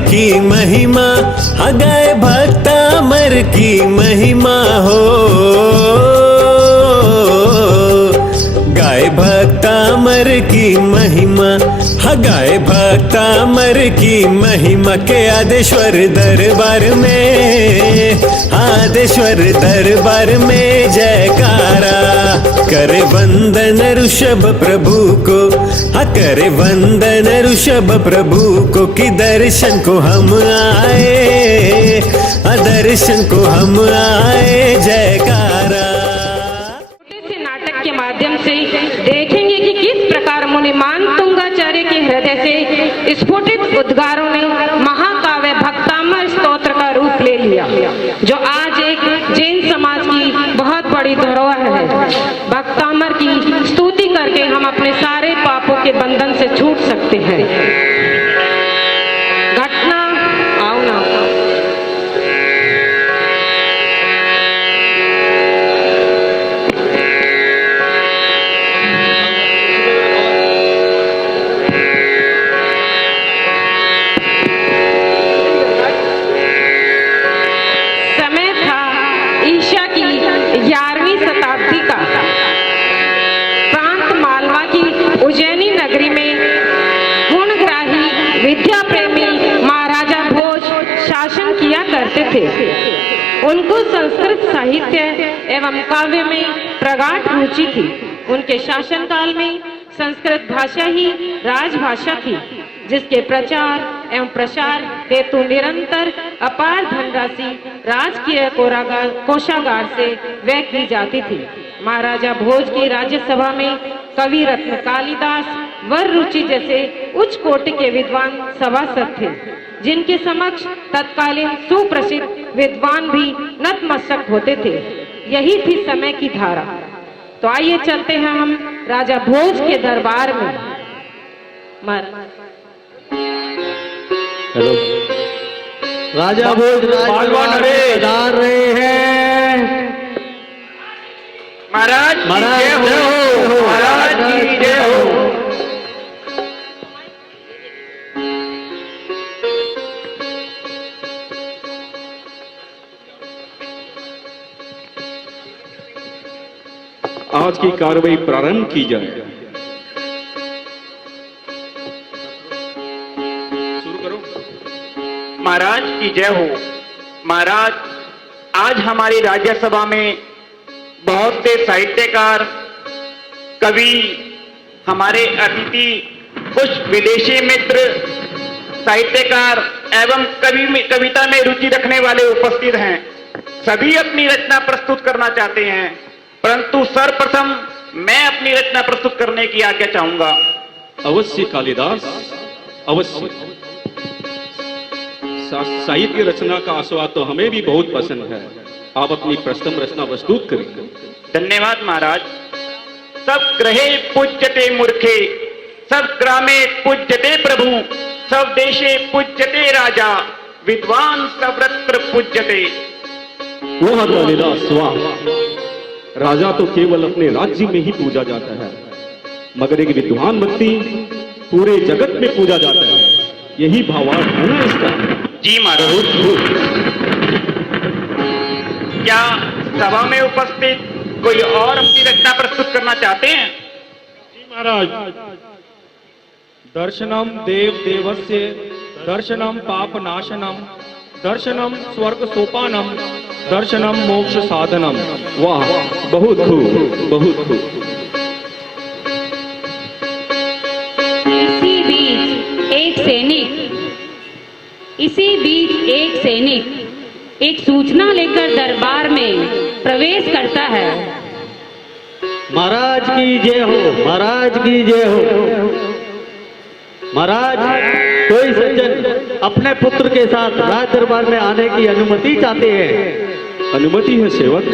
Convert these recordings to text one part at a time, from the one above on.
की महिमा, गाए भक्तामर की महिमा हो, गाए भक्तामर की महिमा, गाए भक्तामर की महिमा के आदेश्वर दरबार में, आदेश्वर दरबार में जयकारा। करे वंदन ऋषभ प्रभु को, करे वंदन ऋषभ प्रभु को, कि दर्शन को हम आए, दर्शन को हम आए, जयकारा। नाटक के माध्यम से देखेंगे कि किस प्रकार मुनि मानतुंगाचार्य के हृदय से स्फुटित उद्गारों ने महाकाव्य भक्तामर स्तोत्र का रूप ले लिया, जो आज एक जैन समाज की बहुत बड़ी धरोहर है। भक्तामर की स्तुति करके हम अपने सारे पापों के बंधन से छूट सकते हैं। घटना आओ ना थे। उनको संस्कृत साहित्य एवं काव्य में प्रगाढ़ रुचि थी। उनके शासन काल में संस्कृत भाषा ही राजभाषा थी, जिसके प्रचार एवं प्रसार हेतु निरंतर अपार धनराशि राजकीय कोषागार से व्यय की जाती थी। महाराजा भोज की राज्यसभा में कवि रत्न कालिदास, वर रुचि जैसे उच्च कोटि के विद्वान सभासद थे, जिनके समक्ष तत्कालीन सुप्रसिद्ध विद्वान भी नतमस्तक होते थे। यही थी समय की धारा। तो आइए चलते हैं हम राजा भोज के दरबार में। हेलो, राजा भोज पधार रहे हैं। महाराज जय हो, महाराज की जय हो। आज की कार्रवाई प्रारंभ की जाए। शुरू करो। महाराज की जय हो। महाराज, आज हमारी राज्यसभा में बहुत से साहित्यकार, कवि, हमारे अतिथि, कुछ विदेशी मित्र, साहित्यकार एवं कविता में रुचि रखने वाले उपस्थित हैं। सभी अपनी रचना प्रस्तुत करना चाहते हैं, परंतु सर्वप्रथम मैं अपनी रचना प्रस्तुत करने की आज्ञा चाहूंगा। अवश्य कालिदास, अवश्य। साहित्य रचना का आस्वाद तो हमें भी बहुत पसंद है। आप अपनी प्रथम रचना प्रस्तुत करें। धन्यवाद महाराज। सब ग्रहे पूज्यते मूर्खे, सब ग्रामे पूज्यते प्रभु, सब देशे पूज्यते राजा, विद्वान सर्वत्र पूज्यते। वाह कालिदास वाह। राजा तो केवल अपने राज्य में ही पूजा जाता है, मगर एक विद्वान व्यक्ति पूरे जगत में पूजा जाता है। यही भावार्थ है ना इसका? जी महाराज। क्या सभा में उपस्थित कोई और अपनी रचना प्रस्तुत करना चाहते हैं? जी महाराज। दर्शनम देव देवस्य, दर्शनम पाप नाशनम, दर्शनम स्वर्ग सोपानम, दर्शनम मोक्ष साधनम। वाह, बहुत खूब, बहुत खूब। इसी बीच एक सैनिक एक सूचना लेकर दरबार में प्रवेश करता है। महाराज की जय हो, महाराज की जय हो। महाराज, कोई सज्जन अपने पुत्र के साथ राज दरबार में आने की अनुमति चाहते हैं। अनुमति है सेवक,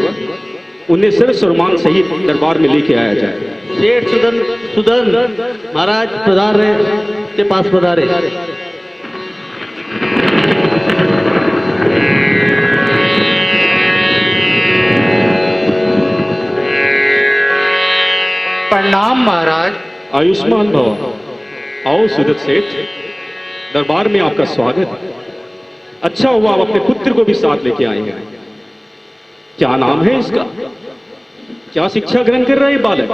उन्हें सिर्फ सुरमान सहित दरबार में लेके आया जाए। सेठ सुदन महाराज पधार रहे के पास पधारे। प्रणाम महाराज। आयुष्मान भव। आओ सुदत सेठ। दरबार में आपका स्वागत है। अच्छा हुआ आप अपने पुत्र को भी साथ लेके आए हैं। क्या नाम है इसका? क्या शिक्षा ग्रहण कर रहे बालक?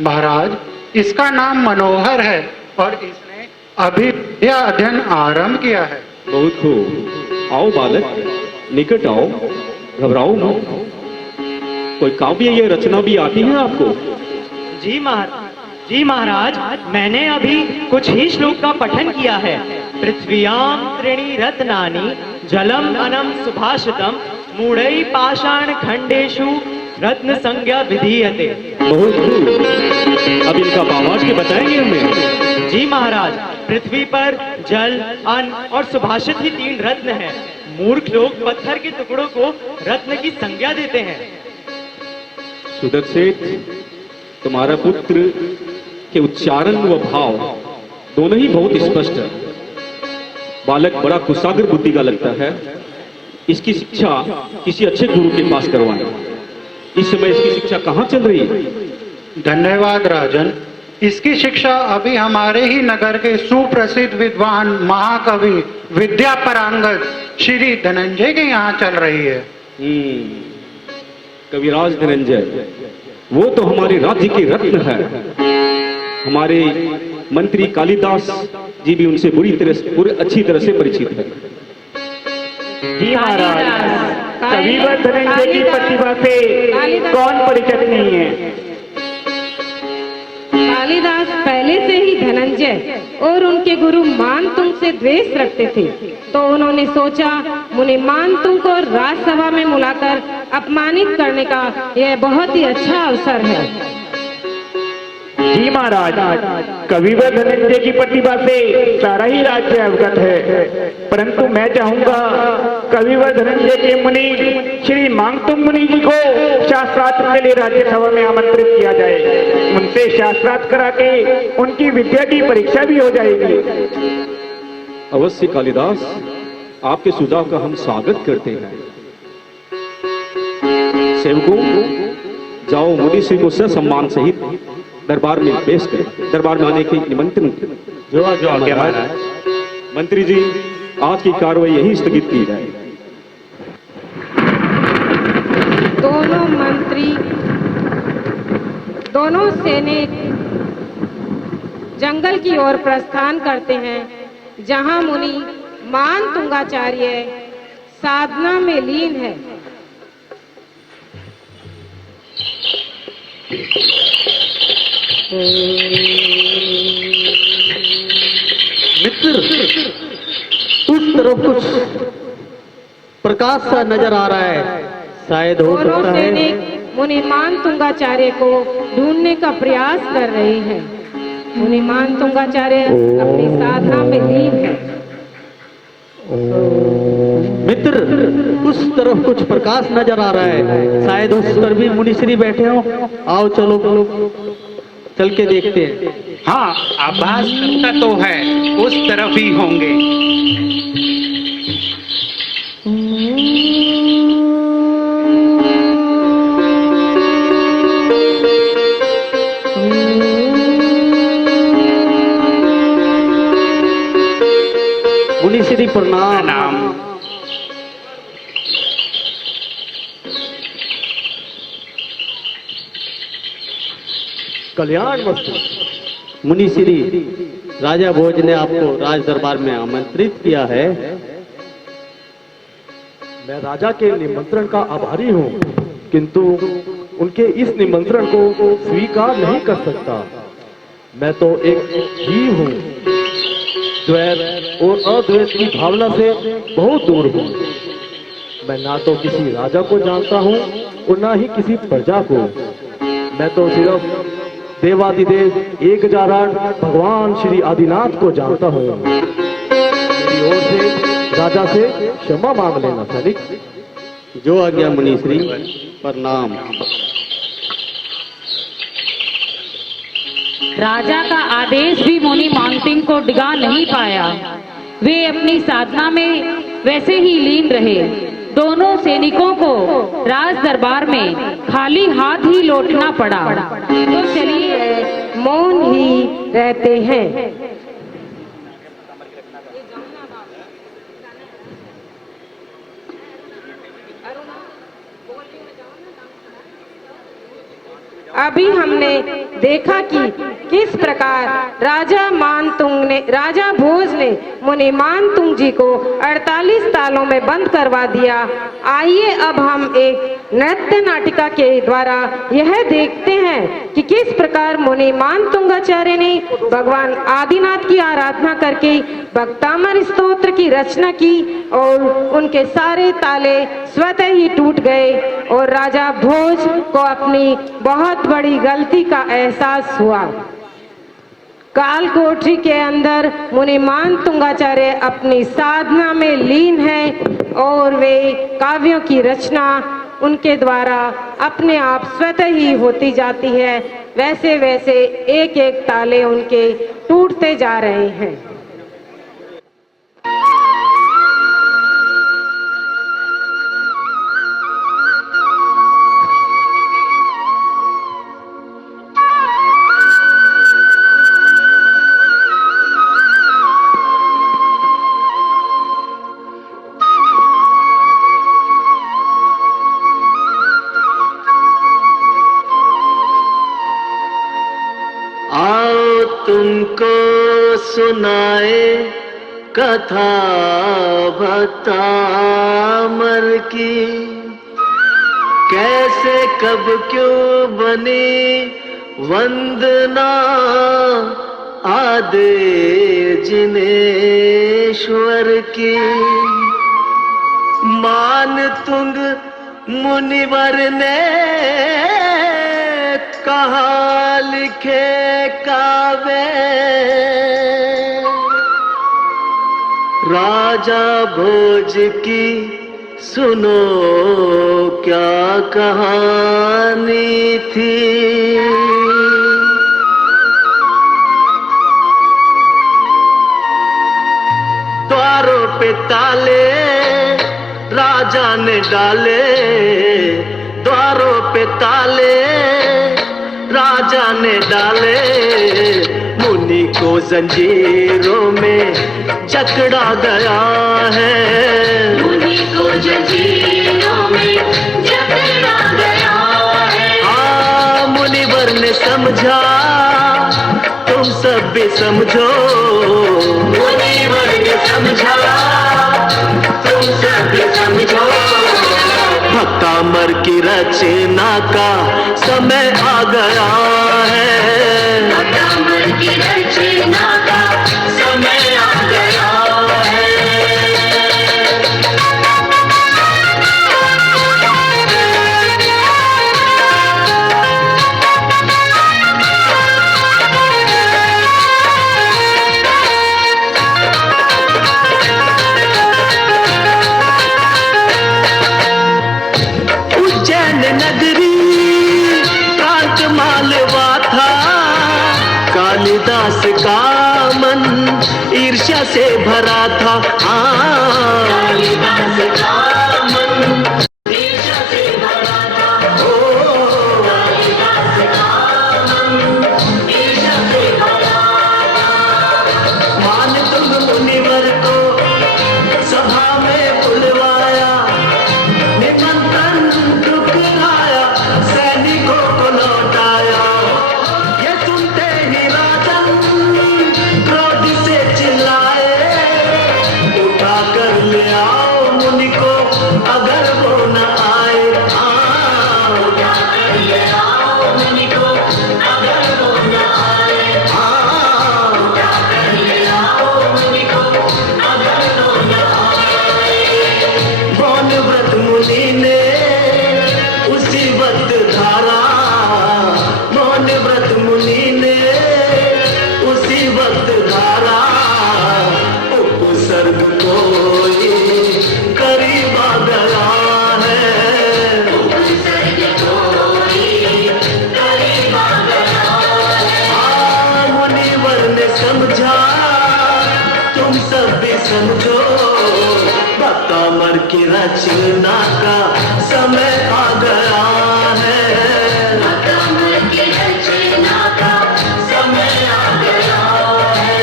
महाराज, इसका नाम मनोहर है और इसने अभी विद्या अध्ययन आरंभ किया है। बहुत खूब। आओ बालक, निकट आओ, घबराओ मत। कोई काव्य या रचना भी आती है आपको? जी महाराज, मैंने अभी कुछ ही श्लोक का पठन किया है। पृथ्व्याम त्रीणि रत्नानि जलम अनम सुभाषितम मूढ़ै पाषाण खंडेषु रत्न संज्ञा विधीयते। बहुत खूब। अब इनका भावार्थ के बताएंगे हमें? जी महाराज, पृथ्वी पर जल, अन्न और सुभाषित ही 3 रत्न हैं। मूर्ख लोग पत्थर के टुकड़ों को रत्न की संज्ञा देते हैं। सुदर्शन सेठ, तुम्हारा पुत्र के उच्चारण व भाव दोनों ही बहुत स्पष्ट है। बालक बड़ा कुशाग्र बुद्धि का लगता है। इसकी शिक्षा किसी अच्छे गुरु के पास करवाएं। इस समय इसकी शिक्षा कहाँ चल रही है? धन्यवाद राजन। इसकी शिक्षा अभी हमारे ही नगर के सुप्रसिद्ध विद्वान महाकवि विद्या पारंगत श्री धनंजय के यहाँ चल रही है। कविराज धनंजय, वो तो हमारे राज्य के रत्न है। हमारे मंत्री कालिदास जी भी उनसे अच्छी तरह से परिचित है। जी महाराज, कविवर धनंजय की प्रतिभा से कौन परिचित नहीं है। कालिदास पहले से ही धनंजय और उनके गुरु मानतुंग से द्वेष रखते थे, तो उन्होंने सोचा मुनि मानतुंग को राजसभा में बुलाकर अपमानित करने का यह बहुत ही अच्छा अवसर है। जी महाराज, कविवर धनंजय की प्रतिभा से सारा ही राज्य अवगत है, परंतु मैं चाहूंगा कविवर धनंजय के मुनि श्री मांगतुंग मुनि जी को शास्त्रार्थ के लिए राज्यसभा में आमंत्रित किया जाए। उनसे शास्त्रार्थ करा के उनकी विद्या की परीक्षा भी हो जाएगी। अवश्य कालिदास, आपके सुझाव का हम स्वागत करते हैं। सेवकों, जाओ मुनि श्री को सम्मान सहित दरबार में पेश करें। दरबार में आने के निमंत्रण। जो आज्ञा महाराज। मंत्री जी, आज की कार्रवाई यही स्थगित की जाए। दोनों मंत्री, दोनों सैनिक जंगल की ओर प्रस्थान करते हैं, जहां मुनि मानतुंगाचार्य साधना में लीन है। मित्र, उस तरफ कुछ प्रकाश सा नजर आ रहा है। शायद हो दोनों सकता है सैनिक मुनि मानतुंगाचार्य को ढूंढने का प्रयास कर रहे हैं। मुनि मानतुंगाचार्य अपनी साधना में लीन है। मित्र, उस तरफ कुछ प्रकाश नजर आ रहा है। शायद उस पर भी मुनिश्री बैठे हो। आओ चलो चल के देखते हैं। हाँ, आभास करता तो है उस तरफ ही होंगे। मुनिश्री प्रणाम। कल्याण वस्तु। मुनिश्री, राजा भोज ने आपको राज दरबार में आमंत्रित किया है। मैं राजा के निमंत्रण का आभारी हूँ, किंतु उनके इस निमंत्रण को स्वीकार नहीं कर सकता। मैं तो एक जीव हूँ, द्वैत और अद्वैत की भावना से बहुत दूर हूँ। मैं ना तो किसी राजा को जानता हूँ और ना ही किसी प्रजा को। मैं तो सिर्फ देवादिदेव एक जारान भगवान श्री आदिनाथ को जानता हूँ। मेरी ओर से राजा से क्षमा मांग लेना सैनिक। जो आज्ञा मुनिश्री। प्रणाम। राजा का आदेश भी मुनि मानसिंह को डिगा नहीं पाया। वे अपनी साधना में वैसे ही लीन रहे। दोनों सैनिकों को राज दरबार में खाली हाथ ही लौटना पड़ा। तो चलिए मौन ही रहते हैं। अभी हमने देखा कि किस प्रकार राजा भोज ने मुनि मानतुंग जी को 48 तालों में बंद करवा दिया। आइए अब हम एक नृत्य नाटिका के द्वारा यह देखते हैं कि किस प्रकार मुनि मानतुंगाचार्य ने भगवान आदिनाथ की आराधना करके भक्तामर स्तोत्र की रचना की और उनके सारे ताले स्वतः ही टूट गए और राजा भोज को अपनी बहुत बड़ी गलती का एहसास हुआ। काल कोठरी के अंदर मुनि मानतुंगाचार्य अपनी साधना में लीन है और वे काव्यों की रचना उनके द्वारा अपने आप स्वतः ही होती जाती है। वैसे वैसे एक एक ताले उनके टूटते जा रहे हैं। तुमको सुनाए कथा भक्तामर की, कैसे कब क्यों बनी वंदना आदे जिनेश्वर की। मानतुंग मुनिवर ने कहा लिखे काव्य, राजा भोज की सुनो क्या कहानी थी। द्वारों पे ताले राजा ने डाले, द्वारों पे ताले राजा ने डाले, मुनि को जंजीरों में जकड़ा गया है। मुनि को जंजीरों में जकड़ा गया है। हाँ, मुनिवर ने समझा, तुम सब भी समझो। मुनिवर ने समझा, तुम सब भी समझो। भक्तामर की रचना का समय आ गया है। भक्तामर की रचना का समय आ गया है। नगरी कांत मालवा था, कालिदास का मन ईर्ष्या से भरा था। कालिदास का मन ईर्ष्या से भरा था। ओ कालिदास का मन ईर्ष्या से भरा था। मानतुंग मुनिवर को सभा में बुलवाया, निमंत्रण ठुकराया, सैनिकों को लौटाया। ये सुनते ही राजन क्रोध से चिल्लाए, उठा कर ले आओ मुनि को अगर वो न आए। उठा कर ले आओ मुनि को अगर वो न आए। उठा कर ले आओ मुनि को अगर वो न आए। मौन व्रत मुनि ने उसी वक्त धारा, मौन व्रत मुनि ने उसी वक्त धारा। उपसर्ग कोई करीब आ गया है। उपसर्ग कोई करीब आ गया है। मुनिवर ने समझा, तुम सब भी समझो। भक्तामर की रचना का समय आ गया है। भक्तामर की रचना का समय आ गया है।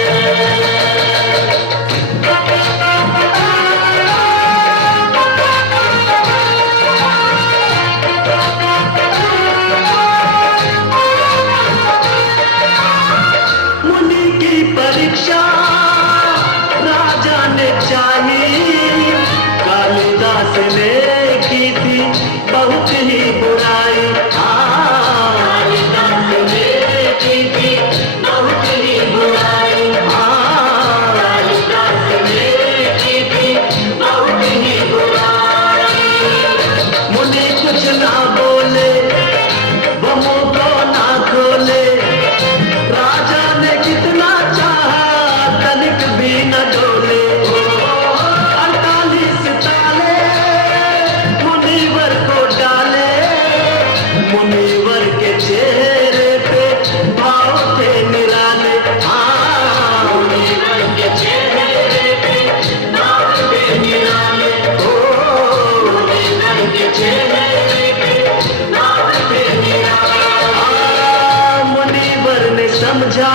समझा,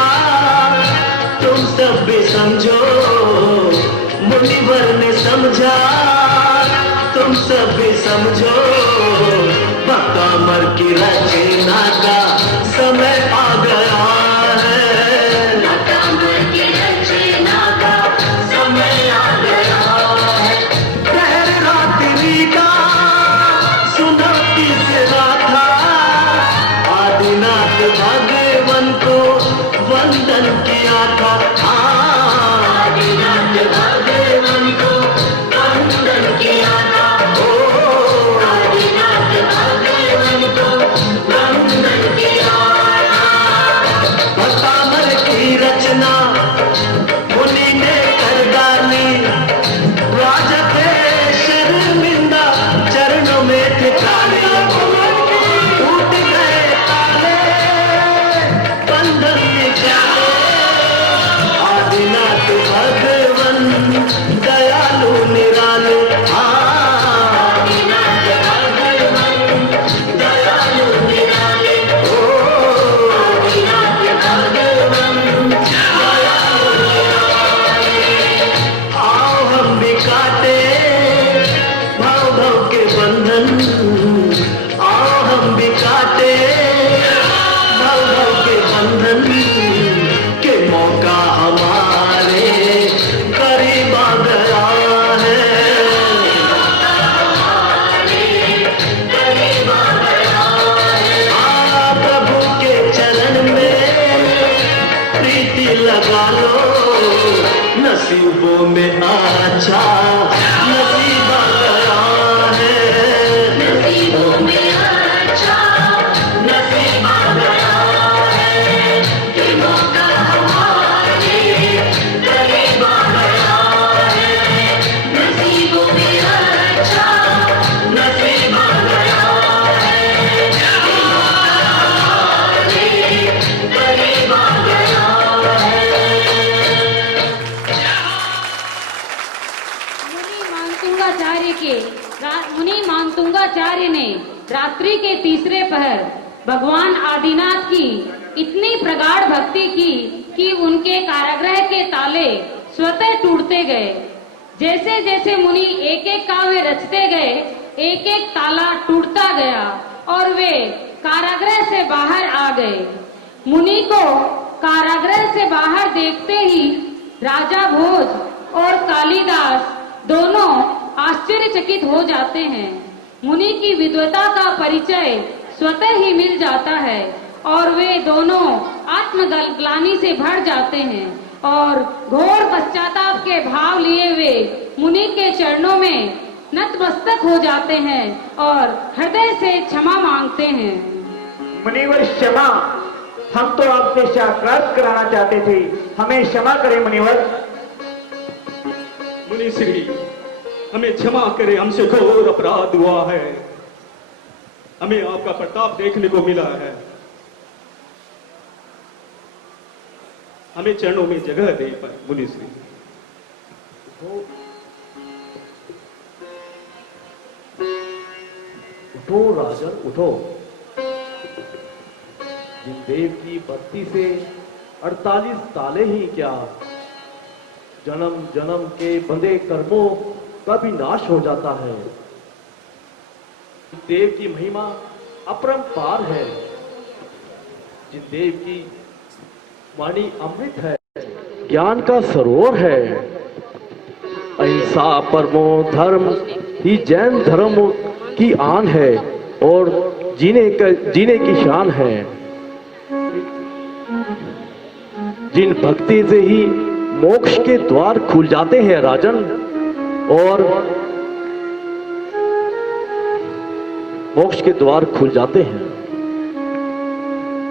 तुम सब भी समझो। मुनिवर ने समझा, तुम सब भी समझो। भक्तामर की रचना का समय आ गया है। भक्तामर की रचना का समय आ गया है। पहर रात्रि का सुना तीसरा था, आदिनाथ भगवान को वंदन किया था। आदिनाथ भगवान को वंदन किया था। आदिनाथ भगवान को वंदन किया था। भक्तामर की रचना मुनि ने कर डाली, राजा थे शर्मिंदा चरणों में थे ताले। टूट गए ताले, बंधन निकाले। आदिनाथ भगवान दयालु निराले। आदिनाथ भगवान दयालु निराले। आदिनाथ भगवान दयालु निराले। आओ हम भी काटे भाव भाव के बंधन। आओ हम भी काटे भाव भाव के बंधन। के मौका हमारे करीब आ गया है। करीब आ गया है। प्रभु के चरण में प्रीति लगा लो, नसीबों में अच्छा नसीब आ गया है। नसीबों में अच्छा नसीब आ गया है। कि मौका हमारे करीब आ गया है। नसीबों में अच्छा नसीब आ गया है। कि मौका हमारे करीब आ गया है। मुनि मानतुंगाचार्य ने रात्रि के तीसरे पहर भगवान आदिनाथ की इतनी प्रगाढ़ भक्ति की कि उनके कारागृह के ताले स्वतः टूटते गए। जैसे जैसे मुनि एक एक काव्य रचते गए, एक एक ताला टूटता गया और वे कारागृह से बाहर आ गए। मुनि को कारागृह से बाहर देखते ही राजा भोज और कालिदास दोनों आश्चर्यचकित हो जाते हैं। मुनि की विद्वता का परिचय स्वतः ही मिल जाता है और वे दोनों आत्मग्लानि से भर जाते हैं और घोर पश्चाताप के भाव लिए वे मुनि के चरणों में नतमस्तक हो जाते हैं और हृदय से क्षमा मांगते हैं। मुनिवर क्षमा, हम तो आपसे साक्षात कराना चाहते थे, हमें क्षमा करें मुनिवर। मुनि श्री, हमें क्षमा करें, हमसे घोर अपराध हुआ है। हमें आपका प्रताप देखने को मिला है। हमें चरणों में जगह दे पर मुनि श्री। उठो राजन उठो। जिन देव की बत्ती से 48 ताले ही क्या, जन्म जन्म के बंधे कर्मों का भी नाश हो जाता है। देव की महिमा अपरंपार है। जिन देव की वाणी अमृत है, ज्ञान का सरोवर है। अहिंसा परमो धर्म ही जैन धर्म की आन है और जीने की शान है। जिन भक्ति से ही मोक्ष के द्वार खुल जाते हैं राजन, और मोक्ष के द्वार खुल जाते हैं।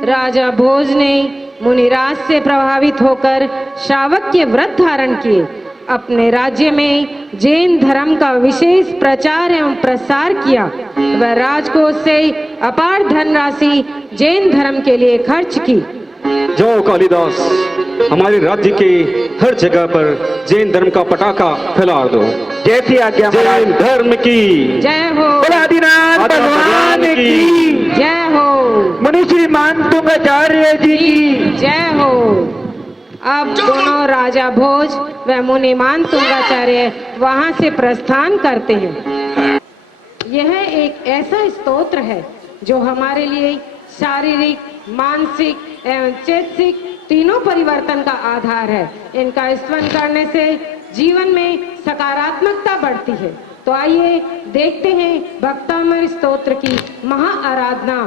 राजा भोज ने मुनिराज से प्रभावित होकर श्रावक व्रत धारण किए। अपने राज्य में जैन धर्म का विशेष प्रचार एवं प्रसार किया। वह राजकोष से अपार धनराशि जैन धर्म के लिए खर्च की। जाओ कालिदास, हमारे राज्य के हर जगह पर जैन धर्म का पटाखा फैला दो। जैसी आज्ञा जैन धर्म की जय हो। आदिनाथ भगवान की जय हो। मुनि श्री मानतुंगाचार्य जी की जय अब दोनों राजा भोज व मुनिमान तुंगाचार्य वहां से प्रस्थान करते हैं। यह एक ऐसा स्तोत्र है जो हमारे लिए शारीरिक, मानसिक एवं चैतसिक तीनों परिवर्तन का आधार है। इनका स्मरण करने से जीवन में सकारात्मकता बढ़ती है। तो आइए देखते हैं भक्तामृत स्तोत्र की महा आराधना।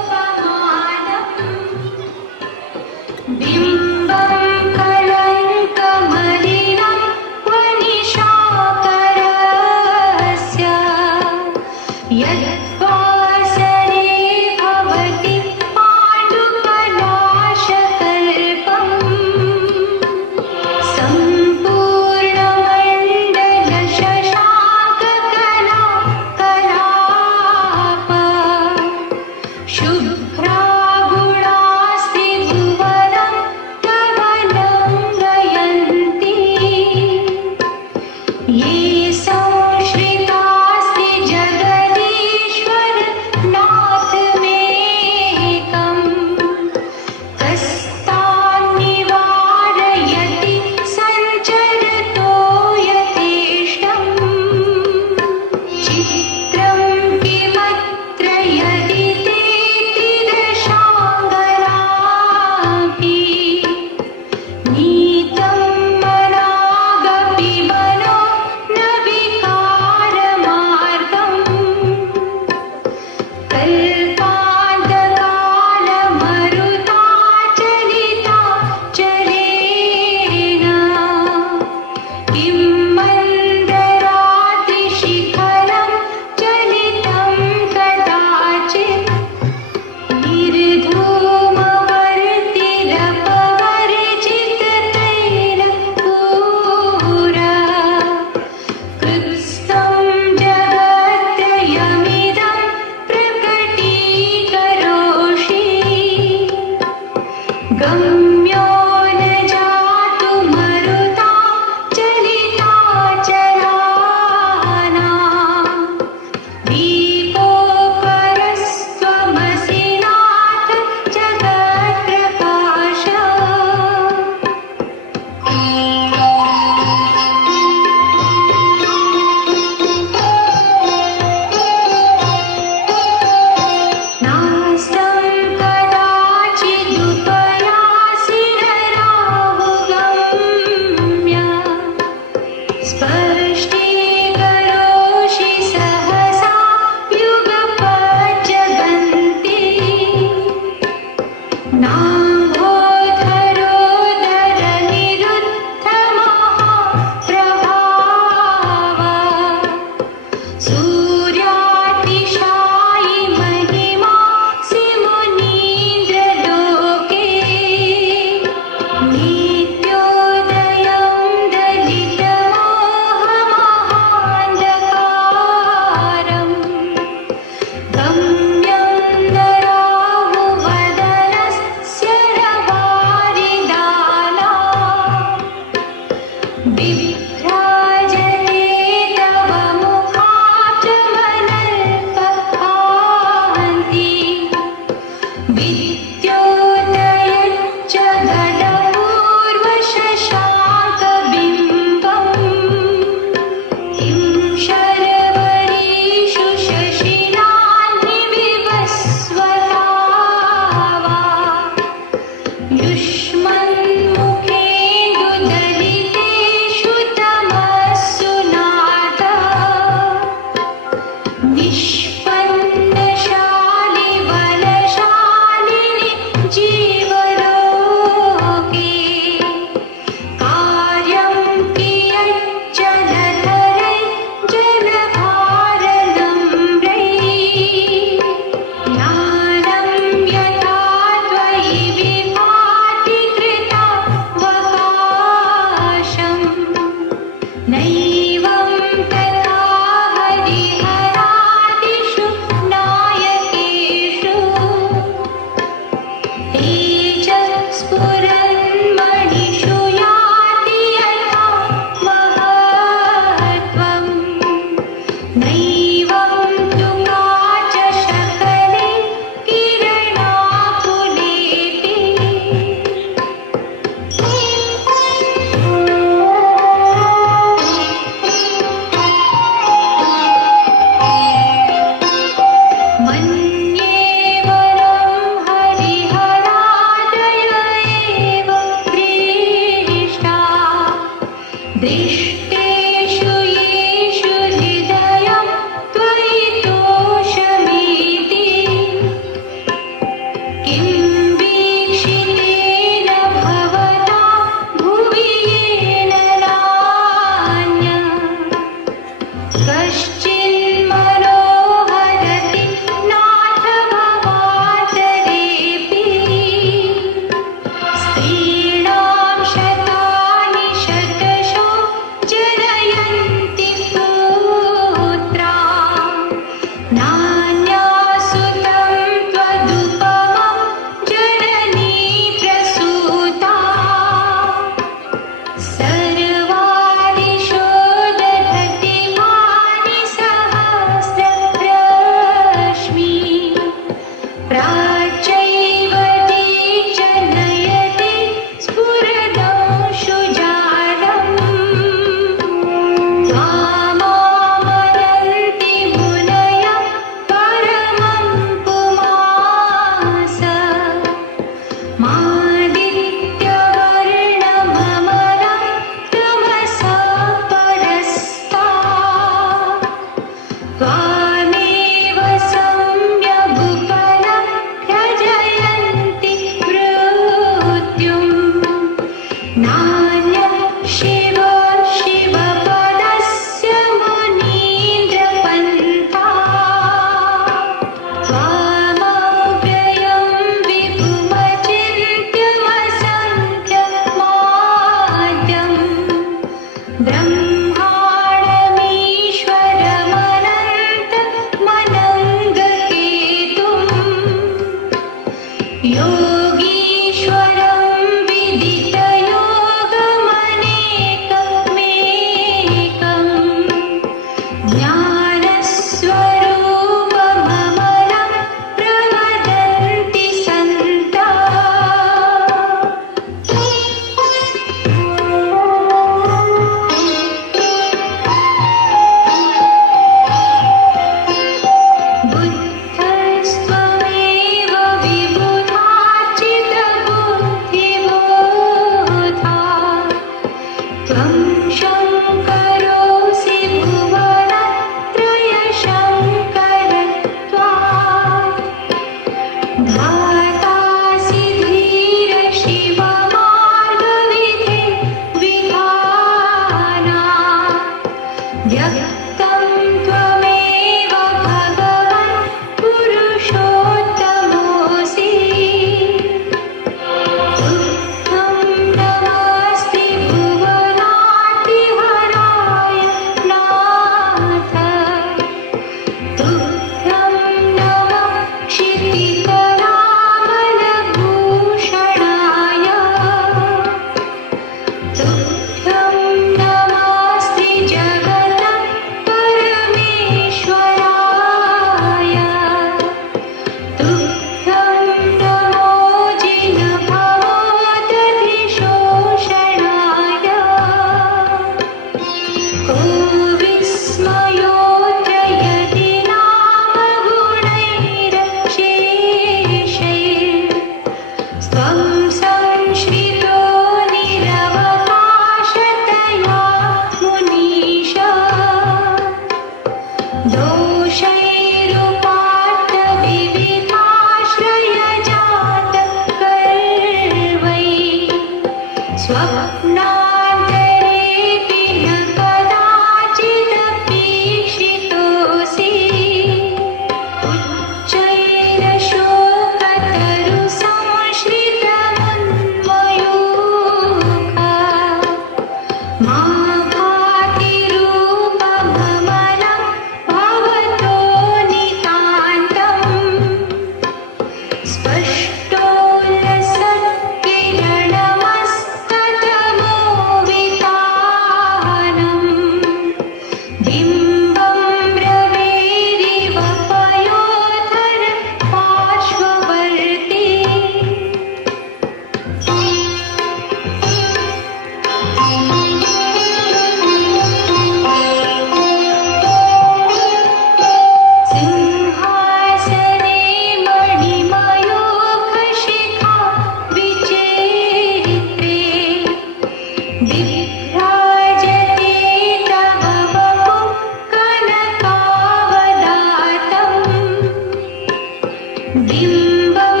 बिम्बं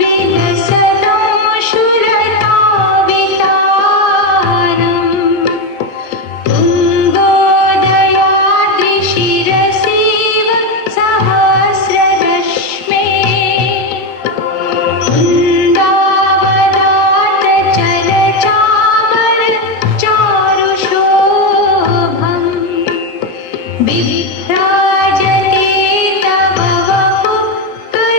विलसतं शुरतावितारम् तुङ्गोदयाद्रिशिरसीव सहस्ररश्मे वृन्दावनातचलचामर चारुशोभम् विभ्राजते तव वपुः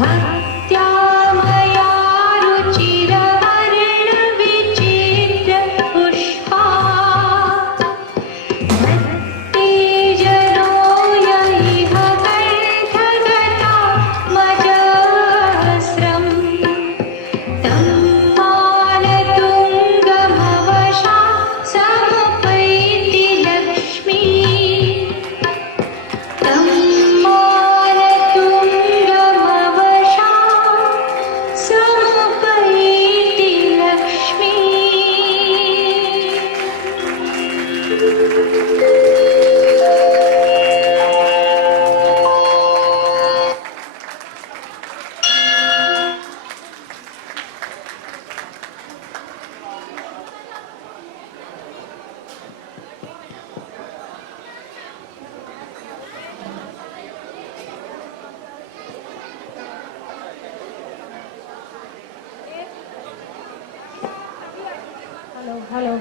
भक्त्या मया रुचिरवर्णविचित्रपुष्पा भक्तिजनो यैह कण्ठगता मजस्रम् तं मानतुङ्गमवशा समुपैति लक्ष्मी तं मानतुङ्गमवशा समुपैति लक्ष्मी। Hello hello